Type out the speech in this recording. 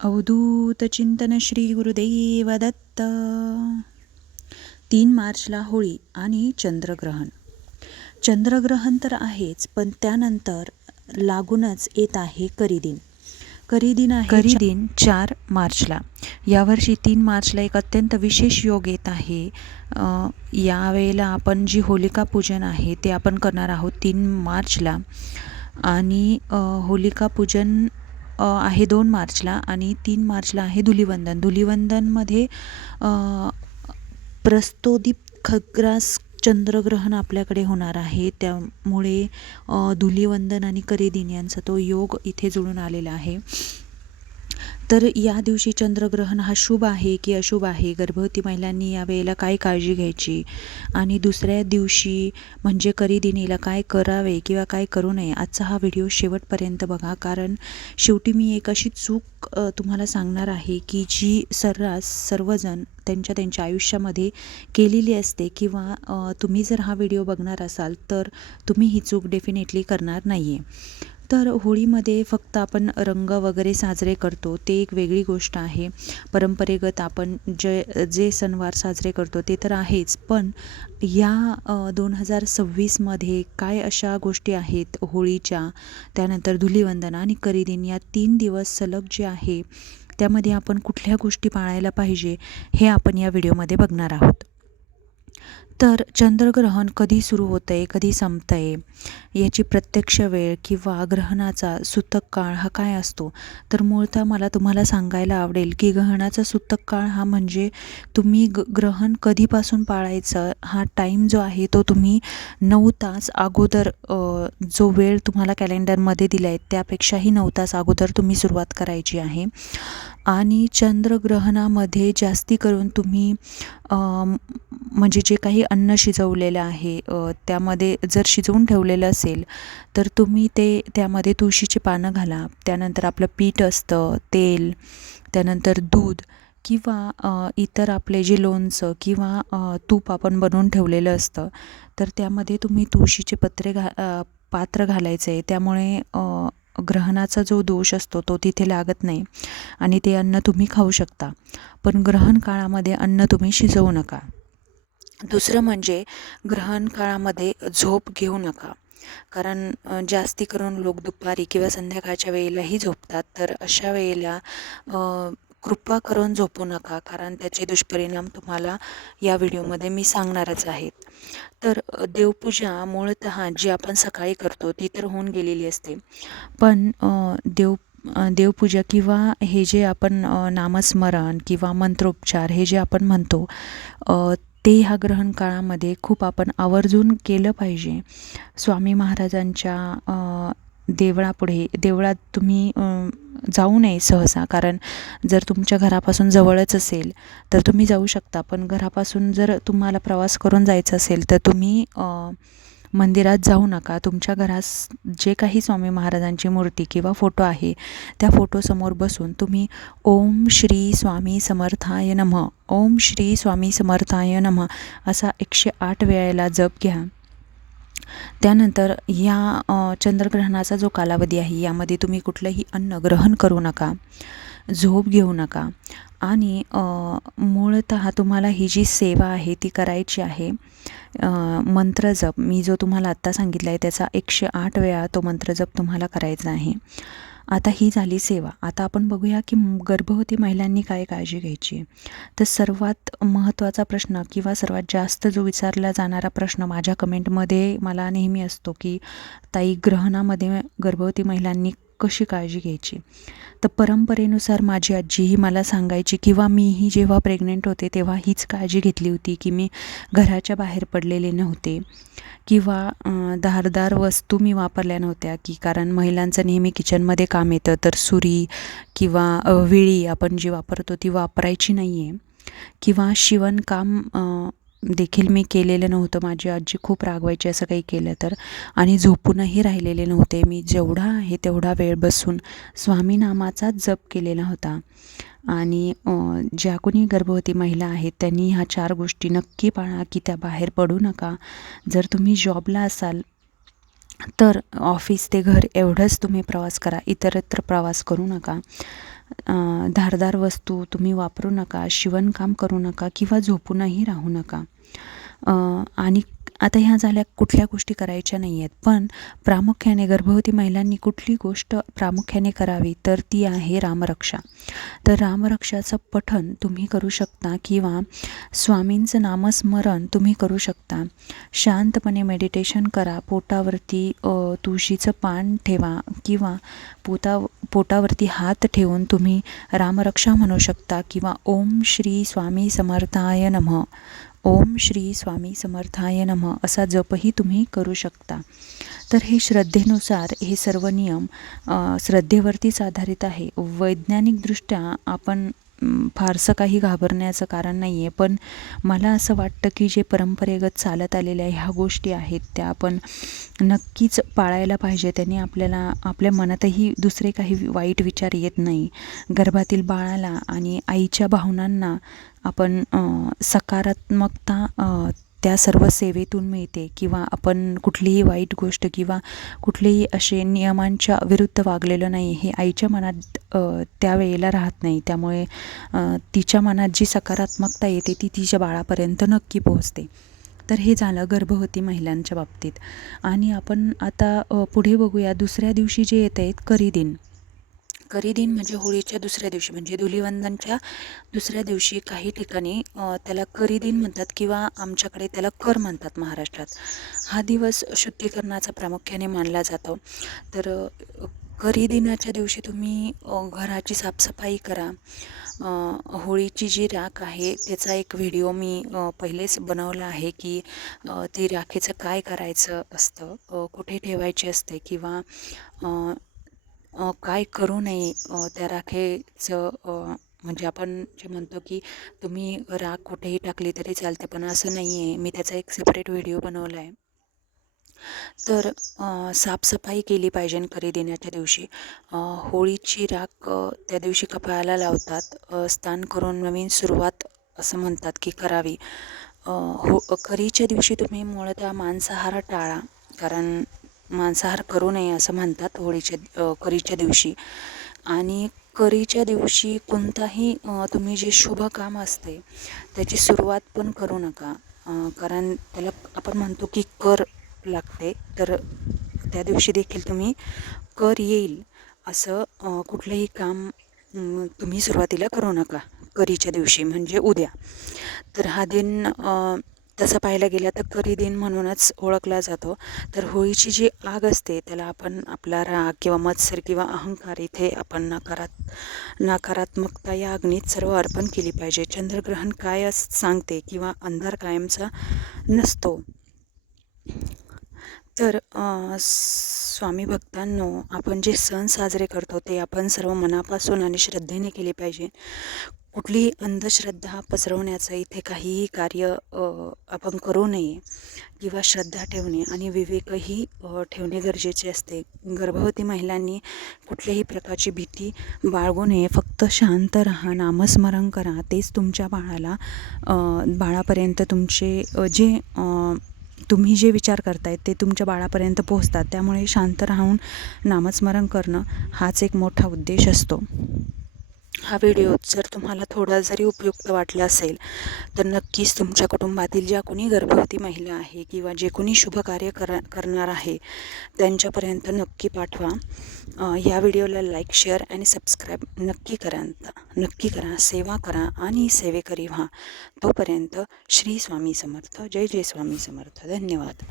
अवधूत चिंतन श्री गुरुदेव दत्त. 3 मार्चला होळी आणि चंद्रग्रहण. चंद्रग्रहण तर आहेच, पण त्यानंतर लागूनच येत आहे करीदिन. करीदिन आहे करीदिन 4 मार्चला. यावर्षी 3 मार्चला एक अत्यंत विशेष योग येत आहे. यावेळेला आपण जी होलिका पूजन आहे ते आपण करणार आहोत 3 मार्चला. आणि होलिका पूजन आहे 2 मार्चला आणि 3 मार्चला आहे धुलिवंदन. धुलिवंदनमध्ये प्रस्तोदित खग्रास चंद्रग्रहण आपल्याकडे होणार आहे. त्यामुळे धुलिवंदन आणि करीदिन यांचा तो योग इथे जुळून आलेला आहे. तर या दिवशी चंद्रग्रहण हा शुभ आहे की अशुभ आहे, गर्भवती महिलांनी या वेळेला काय काळजी घ्यायची आणि दुसऱ्या दिवशी म्हणजे करीदिनीला काय करावे किंवा काय करू नये, आजचा हा व्हिडिओ शेवटपर्यंत बघा. कारण शेवटी मी एक अशी चूक तुम्हाला सांगणार आहे की जी सर्रास सर्वजण त्यांच्या आयुष्यामध्ये केलेली असते किंवा तुम्ही जर हा व्हिडिओ बघणार असाल तर तुम्ही ही चूक डेफिनेटली करणार नाही आहे. तर होळीमध्ये फक्त आपण रंग वगैरे साजरे करतो ते एक वेगळी गोष्ट आहे. परंपरेगत आपण जे सणवार साजरे करतो ते तर आहेच, पण या 2026मध्ये काय अशा गोष्टी आहेत होळीच्या, त्यानंतर धुलिवंदन आणि करीदिन या 3 दिवस सलग जे आहे त्यामध्ये आपण कुठल्या गोष्टी पाळायला पाहिजे हे आपण या व्हिडिओमध्ये बघणार आहोत. तर चंद्रग्रहण कधी सुरू होतं आहे, कधी संपतं आहे, याची प्रत्यक्ष वेळ किंवा ग्रहणाचा सूतक काळ हा काय असतो. तर मूळतः मला तुम्हाला सांगायला आवडेल की ग्रहणाचा सूतक काळ हा म्हणजे तुम्ही ग्रहण कधीपासून पाळायचं हा टाईम जो आहे तो तुम्ही 9 तास अगोदर जो वेळ तुम्हाला कॅलेंडरमध्ये दिला आहे त्यापेक्षाही 9 तास अगोदर तुम्ही सुरुवात करायची आहे. आणि चंद्रग्रहणामध्ये जास्ती करून तुम्ही म्हणजे जे काही अन्न शिजवलेलं आहे त्यामध्ये जर शिजवून ठेवलेलं असेल तर तुम्ही त्यामध्ये तुळशीची पानं घाला. त्यानंतर आपलं पीठ असतं, तेल, त्यानंतर दूध किंवा इतर आपले जे लोणचं किंवा तूप आपण बनवून ठेवलेलं असतं तर त्यामध्ये तुम्ही तुळशीचे पात्र घालायचं आहे. त्यामुळे ग्रहणाचा जो दोष असतो तो तिथे लागत नाही आणि ते अन्न तुम्ही खाऊ शकता. पण ग्रहण काळामध्ये अन्न तुम्ही शिजवू नका. दुसरं म्हणजे ग्रहण काळामध्ये झोप घेऊ नका. कारण जास्ती करून लोक दुपारी किंवा संध्याकाळच्या वेळेलाही झोपतात. तर अशा वेळेला कृपा करून झोपू नका, कारण त्याचे दुष्परिणाम तुम्हाला या व्हिडिओमध्ये मी सांगणारच आहेत. तर देवपूजा मूळतः जी आपण सकाळी करतो ती तर होऊन गेलेली असते, पण देवपूजा किंवा हे जे आपण नामस्मरण किंवा मंत्रोपचार हे जे आपण म्हणतो ते ह्या ग्रहण काळामध्ये खूप आपण आवर्जून केलं पाहिजे. स्वामी महाराजांच्या देवळात तुम्ही जाऊ नये सहसा, कारण जर तुमच्या घरापासून जवळच असेल तर तुम्ही जाऊ शकता, पण घरापासून जर तुम्हाला प्रवास करून जायचं असेल तर तुम्ही मंदिरात जाऊ नका. तुमच्या घरास जे काही स्वामी महाराजांची मूर्ती किंवा फोटो आहे त्या फोटोसमोर बसून तुम्ही ओम श्री स्वामी समर्थाय नमः, ओम श्री स्वामी समर्थाय नमः असा 108 वेळेला जप घ्या. त्यानंतर या चंद्रग्रहणाचा जो कालावधी आहे यामध्ये तुम्ही कुठलंही अन्न ग्रहण करू नका, झोप घेऊ नका आणि मूळतः तुम्हाला ही जी सेवा आहे ती करायची आहे. मंत्रजप मी जो तुम्हाला आत्ता सांगितला आहे त्याचा 108 वेळा तो मंत्रजप तुम्हाला करायचा आहे. आता ही झाली सेवा. आता आपण बघूया की गर्भवती महिलांनी काय काळजी घ्यायची. तर सर्वात महत्त्वाचा प्रश्न किंवा सर्वात जास्त जो विचारला जाणारा प्रश्न माझ्या कमेंटमध्ये मला नेहमी असतो की ताई, ग्रहणामध्ये गर्भवती महिलांनी कशी काळजी घ्यायची. तर परंपरेनुसार माझी आजीही मला सांगायची किंवा मीही जेव्हा प्रेग्नेंट होते तेव्हा हीच काळजी घेतली होती की मी घराच्या बाहेर पडलेले नव्हते किंवा धारदार वस्तू मी वापरल्या नव्हत्या, की कारण महिलांचं नेहमी किचनमध्ये काम येतं, तर सुरी किंवा विळी आपण जी वापरतो ती वापरायची नाही आहे. किंवा शिवणकाम देखील मी केलेलं नव्हतं. माझी आजी खूप रागवायची असं काही केलं तर. आणि झोपूनही राहिलेले नव्हते. मी जेवढा आहे तेवढा वेळ बसून स्वामीनामाचाच जप केलेला होता. आणि ज्या कोणी गर्भवती महिला आहेत त्यांनी ह्या 4 गोष्टी नक्की पाळा की त्या बाहेर पडू नका. जर तुम्ही जॉबला असाल तर ऑफिस ते घर एवढंच तुम्ही प्रवास करा, इतरत्र प्रवास करू नका. धारदार वस्तू तुम्ही वापरू नका, शिवणकाम करू नका किंवा झोपूनही राहू नका. आणि आता ह्या झाल्या कुठल्या गोष्टी करायच्या नाही आहेत, पण प्रामुख्याने गर्भवती महिलांनी कुठली गोष्ट प्रामुख्याने करावी तर ती आहे रामरक्षा. तर रामरक्षाचं पठण तुम्ही करू शकता किंवा स्वामींचं नामस्मरण तुम्ही करू शकता. शांतपणे मेडिटेशन करा. पोटावरती तुळशीचं पान ठेवा किंवा पोटावरती हात ठेवून तुम्ही रामरक्षा म्हणू शकता किंवा ओम श्री स्वामी समर्थाय नमः, ओम श्री स्वामी समर्थाय नमः असा जपही तुम्ही करू शकता. तर हे श्रद्धेनुसार हे सर्व नियम श्रद्धेवरतीच आधारित आहे. वैज्ञानिकदृष्ट्या आपण फारसं काही घाबरण्याचं कारण नाही आहे, पण मला असं वाटतं की जे परंपरेगत चालत आलेल्या ह्या गोष्टी आहेत त्या आपण नक्कीच पाळायला पाहिजे. त्याने आपल्याला आपल्या मनातही दुसरे काही वाईट विचार येत नाही. गर्भातील बाळाला आणि आईच्या भावनांना आपण सकारात्मकता त्या सर्व सेवेतून मिळते किंवा आपण कुठलीही वाईट गोष्ट किंवा कुठलेही असे नियमांच्या विरुद्ध वागलेलं नाही हे आईच्या मनात त्यावेळेला राहत नाही. त्यामुळे तिच्या मनात जी सकारात्मकता येते ती तिच्या बाळापर्यंत नक्की पोहोचते. तर हे झालं गर्भवती महिलांच्या बाबतीत. आणि आपण आता पुढे बघूया. दुसऱ्या दिवशी जे येत आहेत करीदिन. करीदिन म्हणजे होळीच्या दुसऱ्या दिवशी म्हणजे धुलिवंदनच्या दुसऱ्या दिवशी काही ठिकाणी त्याला करीदिन म्हणतात किंवा आमच्याकडे त्याला कर म्हणतात महाराष्ट्रात. हा दिवस शुद्धीकरणाचा प्रामुख्याने मानला जातो. तर करीदिनाच्या दिवशी तुम्ही घराची साफसफाई करा. होळीची जी राख आहे त्याचा एक व्हिडिओ मी पहिलेच बनवला आहे की ती राखेचं काय करायचं असतं, कुठे ठेवायची असते किंवा काय करू नये त्या राखेचं. म्हणजे आपण जे म्हणतो की तुम्ही राख कुठेही टाकली तरी चालते, पण असं नाही आहे. मी त्याचा एक सेपरेट व्हिडिओ बनवला आहे. तर साफसफाई केली पाहिजे खरेदीच्या दिवशी. होळीची राख त्या दिवशी कपाळाला लावतात. स्नान करून नवीन सुरुवात असं म्हणतात की करावी. करीच्या दिवशी तुम्ही मुळतः मांसाहार टाळा, कारण मांसाहार करू नये असं म्हणतात करीच्या दिवशी. आणि करीच्या दिवशी कोणताही तुम्ही जे शुभ काम असते त्याची सुरुवात पण करू नका, कारण त्याला आपण म्हणतो की कर लागते. तर त्या दिवशी देखील तुम्ही कर येईल असं कुठलंही काम तुम्ही सुरुवातीला करू नका करीच्या दिवशी म्हणजे उद्या. तर हा दिन तसं पाहायला गेलं तर करी दिन म्हणूनच ओळखला जातो. तर होळीची जी आग असते त्याला आपण आपला राग किंवा मत्सर किंवा अहंकार इथे आपण नकारात्मकता या अग्नीत सर्व अर्पण केली पाहिजे. चंद्रग्रहण काय सांगते किंवा अंधार कायमचा नसतो. तर स्वामी भक्तांनो, आपण जे सण साजरे करतो ते आपण सर्व मनापासून आणि श्रद्धेने केले पाहिजे. कुठलीही अंधश्रद्धा पसरवण्याचं इथे काहीही कार्य आपण करू नये किंवा श्रद्धा ठेवणे आणि विवेकही ठेवणे गरजेचे असते. गर्भवती महिलांनी कुठल्याही प्रकारची भीती बाळगू नये. फक्त शांत राहा, नामस्मरण करा. तेच तुमच्या बाळापर्यंत तुमचे तुम्ही जे विचार करतायत ते तुमच्या बाळापर्यंत पोहोचतात. त्यामुळे शांत राहून नामस्मरण करणं हाच एक मोठा उद्देश असतो. हा व्हिडिओ जर तुम्हाला थोडा जरी उपयुक्त वाटला असेल तर नक्कीच तुमच्या कुटुंबातील ज्या कोणी गर्भवती महिला आहे किंवा जे कोणी शुभ कार्य करणार आहे त्यांच्यापर्यंत नक्की पाठवा. या व्हिडिओला लाईक, शेअर आणि सबस्क्राईब नक्की करा. सेवा करा आणि सेवेकरी व्हा. तोपर्यंत श्री स्वामी समर्थ. जय जय स्वामी समर्थ. धन्यवाद.